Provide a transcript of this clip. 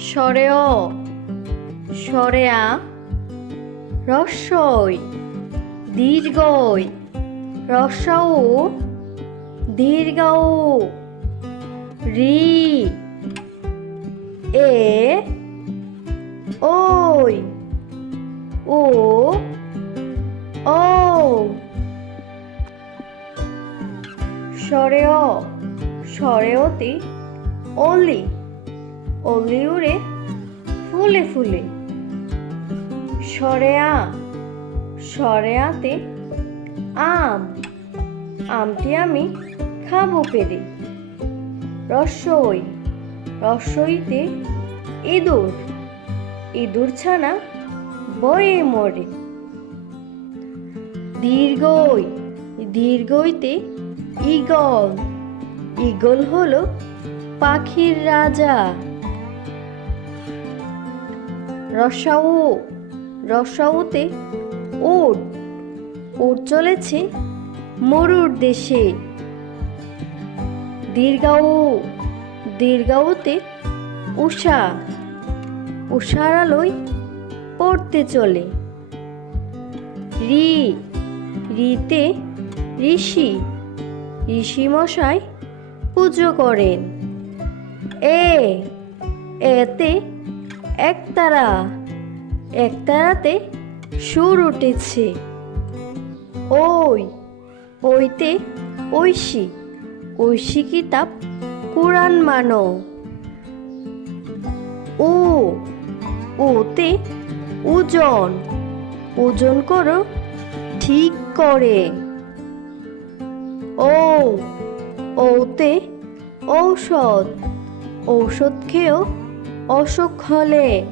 স্বরে অ, স্বরে আ, রস্বই, দীর্ঘই, রস্যৌ, দীর্ঘ উ, রি, এ, ওই, ও, ও। স্বরে অ, স্বরে অতে অলি, অলি উড়ে ফুলে ফুলে। স্বরে আ, স্বরে আতে আম, আমটি আমি খাবো পেরে। রস্বই, রস্বইতে ইঁদুর, ইঁদুর ছানা বয়ে মরে। দীর্ঘই, দীর্ঘইতে ঈগল, ঈগল হলো পাখির রাজা। রস্যৌ, রস্যৌতে উট, উট চলেছে মরুর দেশে। দীর্ঘৌ, দীর্ঘৌতে উষা, উষার আলোয় পড়তে চলে। রি, রিতে ঋষি, ঋষি মশাই পুজো করেন। এ, এতে একতারা, একতারাতে সুর উঠেছে। ওই, ওইতে ঐশী, ঐশী কিতাব কুরআন মানো। ও, ওতে ওজন, ওজন করো ঠিক করে। ও, ওতে ঔষধ, ঔষধ খেয়েও অসুখ হলে।